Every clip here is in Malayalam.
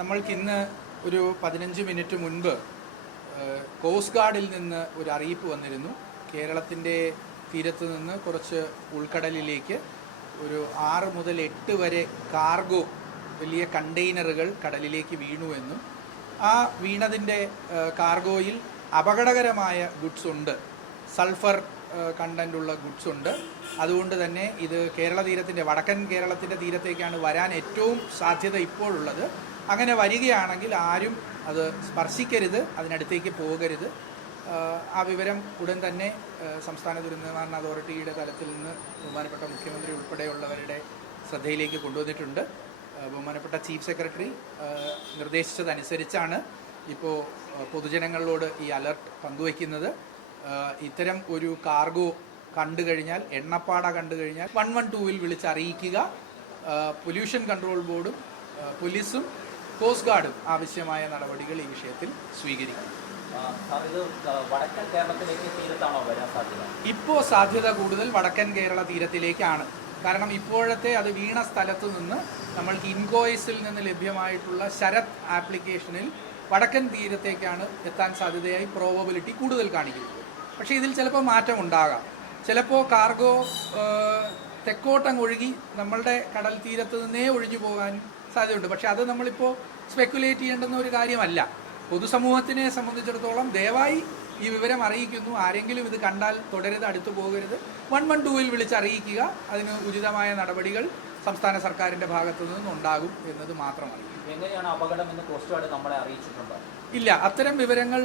നമ്മൾക്കിന്ന് ഒരു 15 മിനിറ്റ് മുൻപ് കോസ്റ്റ് ഗാർഡിൽ നിന്ന് ഒരു അറിയിപ്പ് വന്നിരുന്നു. കേരളത്തിൻ്റെ തീരത്ത് നിന്ന് കുറച്ച് ഉൾക്കടലിലേക്ക് ഒരു 6 മുതൽ 8 വരെ കാർഗോ വലിയ കണ്ടെയ്നറുകൾ കടലിലേക്ക് വീണു എന്നും ആ വീണതിൻ്റെ കാർഗോയിൽ അപകടകരമായ ഗുഡ്സ് ഉണ്ട്, സൾഫർ കണ്ടൻ്റുള്ള ഗുഡ്സ് ഉണ്ട്. അതുകൊണ്ട് തന്നെ ഇത് കേരള തീരത്തിൻ്റെ വടക്കൻ കേരളത്തിൻ്റെ തീരത്തേക്കാണ് വരാൻ ഏറ്റവും സാധ്യത ഇപ്പോഴുള്ളത്. അങ്ങനെ വരികയാണെങ്കിൽ ആരും അത് സ്പർശിക്കരുത്, അതിനടുത്തേക്ക് പോകരുത്. ആ വിവരം ഉടൻ തന്നെ സംസ്ഥാന ദുരന്ത നിവാരണ അതോറിറ്റിയുടെ തലത്തിൽ നിന്ന് ബഹുമാനപ്പെട്ട മുഖ്യമന്ത്രി ഉൾപ്പെടെയുള്ളവരുടെ ശ്രദ്ധയിലേക്ക് കൊണ്ടുവന്നിട്ടുണ്ട്. ബഹുമാനപ്പെട്ട ചീഫ് സെക്രട്ടറി നിർദ്ദേശിച്ചതനുസരിച്ചാണ് ഇപ്പോൾ പൊതുജനങ്ങളോട് ഈ അലർട്ട് പങ്കുവയ്ക്കുന്നത്. ഇത്തരം ഒരു കാർഗോ കണ്ടു കഴിഞ്ഞാൽ, എണ്ണപ്പാട കണ്ടു കഴിഞ്ഞാൽ 112-ൽ വിളിച്ചറിയിക്കുക. പൊല്യൂഷൻ കൺട്രോൾ ബോർഡും പോലീസും കോസ്റ്റ് ഗാർഡും ആവശ്യമായ നടപടികൾ ഈ വിഷയത്തിൽ സ്വീകരിക്കും. ഇപ്പോൾ സാധ്യത കൂടുതൽ വടക്കൻ കേരള തീരത്തിലേക്കാണ്. കാരണം ഇപ്പോഴത്തെ അത് വീണ സ്ഥലത്തു നിന്ന് നമ്മൾക്ക് ഇൻകോയ്സിൽ നിന്ന് ലഭ്യമായിട്ടുള്ള ശരത് ആപ്ലിക്കേഷനിൽ വടക്കൻ തീരത്തേക്കാണ് എത്താൻ സാധ്യതയായി പ്രോബബിലിറ്റി കൂടുതൽ കാണിക്കുന്നത്. പക്ഷേ ഇതിൽ ചിലപ്പോൾ മാറ്റം ഉണ്ടാകാം. ചിലപ്പോൾ കാർഗോ തെക്കോട്ടങ്ങൊഴുകി നമ്മളുടെ കടൽ തീരത്ത് നിന്നേ ഒഴിഞ്ഞു പോകാൻ സാധ്യതയുണ്ട്. പക്ഷേ അത് നമ്മളിപ്പോൾ സ്പെക്കുലേറ്റ് ചെയ്യേണ്ടുന്ന ഒരു കാര്യമല്ല. പൊതുസമൂഹത്തിനെ സംബന്ധിച്ചിടത്തോളം ദയവായി ഈ വിവരം അറിയിക്കുന്നു. ആരെങ്കിലും ഇത് കണ്ടാൽ തുടരുത്, അടുത്തു പോകരുത്. 112-ൽ വിളിച്ചറിയിക്കുക. അതിന് ഉചിതമായ നടപടികൾ സംസ്ഥാന സർക്കാരിൻ്റെ ഭാഗത്തു നിന്നുണ്ടാകും എന്നത് മാത്രമാണ്. എങ്ങനെയാണ് അപകടമെന്ന് കോസ്റ്റ് ഗാർഡ് നമ്മളെ അറിയിച്ചിട്ടുണ്ടോ? ഇല്ല, അത്തരം വിവരങ്ങൾ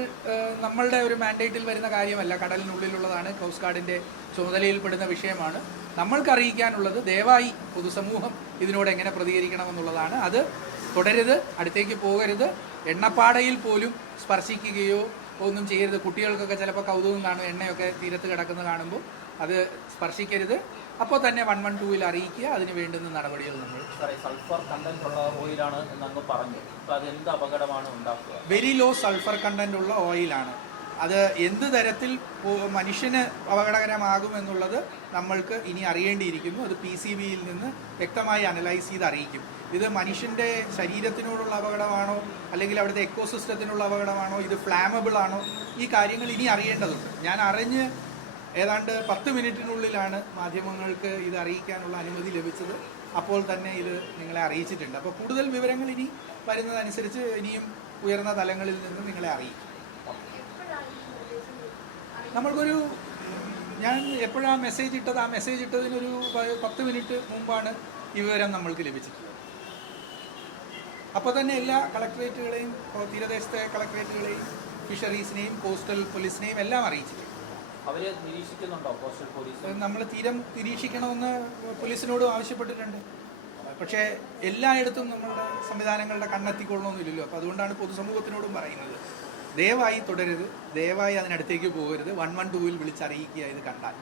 നമ്മളുടെ ഒരു മാൻഡേറ്റിൽ വരുന്ന കാര്യമല്ല. കടലിനുള്ളിലുള്ളതാണ്, കോസ്റ്റ് ഗാർഡിൻ്റെ ചുമതലയിൽപ്പെടുന്ന വിഷയമാണ്. നമ്മൾക്ക് അറിയിക്കാനുള്ളത് ദയവായി പൊതുസമൂഹം ഇതിനോട് എങ്ങനെ പ്രതികരിക്കണമെന്നുള്ളതാണ്. അത് തുടരുത്, അടുത്തേക്ക് പോകരുത്, എണ്ണപ്പാടയിൽ പോലും സ്പർശിക്കുകയോ ഒന്നും ചെയ്യരുത്. കുട്ടികൾക്കൊക്കെ ചിലപ്പോൾ കൗതുകം കാണും, എണ്ണയൊക്കെ തീരത്ത് കിടക്കുന്നത് കാണുമ്പോൾ അത് സ്പർശിക്കരുത്. അപ്പോൾ തന്നെ 112-ൽ അറിയിക്കുക. അതിന് വേണ്ടുന്ന നടപടികൾ നമ്മൾ സൾഫർ കണ്ടന്റ് ഉള്ള ഓയിലാണ് എന്നങ്ങ് പറഞ്ഞു. അത് എന്ത് അപകടമാണ് ഉണ്ടാക്കുക? വെരി ലോ സൾഫർ കണ്ടന്റ് ഉള്ള ഓയിലാണ്. അത് എന്ത് തരത്തിൽ മനുഷ്യന് അപകടകരമാകുമെന്നുള്ളത് നമ്മൾക്ക് ഇനി അറിയേണ്ടിയിരിക്കുന്നു. അത് PCBയിൽ നിന്ന് വ്യക്തമായി അനലൈസ് ചെയ്ത് അറിയിക്കും. ഇത് മനുഷ്യൻ്റെ ശരീരത്തിനോടുള്ള അപകടമാണോ, അല്ലെങ്കിൽ അവിടുത്തെ എക്കോസിസ്റ്റത്തിനുള്ള അപകടമാണോ, ഇത് ഫ്ലാമബിൾ ആണോ, ഈ കാര്യങ്ങൾ ഇനി അറിയേണ്ടതുണ്ട്. ഞാൻ അറിഞ്ഞ് ഏതാണ്ട് 10 മിനിറ്റിനുള്ളിലാണ് മാധ്യമങ്ങൾക്ക് ഇത് അറിയിക്കാനുള്ള അനുമതി ലഭിച്ചത്. അപ്പോൾ തന്നെ ഇത് നിങ്ങളെ അറിയിച്ചിട്ടുണ്ട്. അപ്പോൾ കൂടുതൽ വിവരങ്ങൾ ഇനി വരുന്നതനുസരിച്ച് ഇനിയും ഉയർന്ന തലങ്ങളിൽ നിന്ന് നിങ്ങളെ അറിയിക്കും. നമ്മൾക്കൊരു ഞാൻ എപ്പോഴാണ് മെസ്സേജ് ഇട്ടത്, ആ മെസ്സേജ് ഇട്ടതിനൊരു 10 മിനിറ്റ് മുമ്പാണ് ഈ വിവരം നമ്മൾക്ക് ലഭിച്ചിട്ടുള്ളത്. അപ്പോൾ തന്നെ എല്ലാ കളക്ടറേറ്റുകളെയും, തീരദേശത്തെ കളക്ടറേറ്റുകളെയും, ഫിഷറീസിനെയും കോസ്റ്റൽ പോലീസിനെയും എല്ലാം അറിയിച്ചിട്ടുണ്ട്. അവരെ നിരീക്ഷിക്കുന്നുണ്ടോ കോസ്റ്റൽ പോലീസ്? നമ്മൾ തീരം നിരീക്ഷിക്കണമെന്ന് പോലീസിനോടും ആവശ്യപ്പെട്ടിട്ടുണ്ട്. പക്ഷേ എല്ലായിടത്തും നമ്മളുടെ സംവിധാനങ്ങളുടെ കണ്ണെത്തിക്കൊള്ളണമെന്നില്ലല്ലോ. അപ്പോൾ അതുകൊണ്ടാണ് പൊതുസമൂഹത്തിനോടും പറയുന്നത്, ദയവായി തുടരുത്, ദയവായി അതിനടുത്തേക്ക് പോകരുത്. 112-ൽ വിളിച്ചറിയിക്കുക ഇത് കണ്ടാൽ.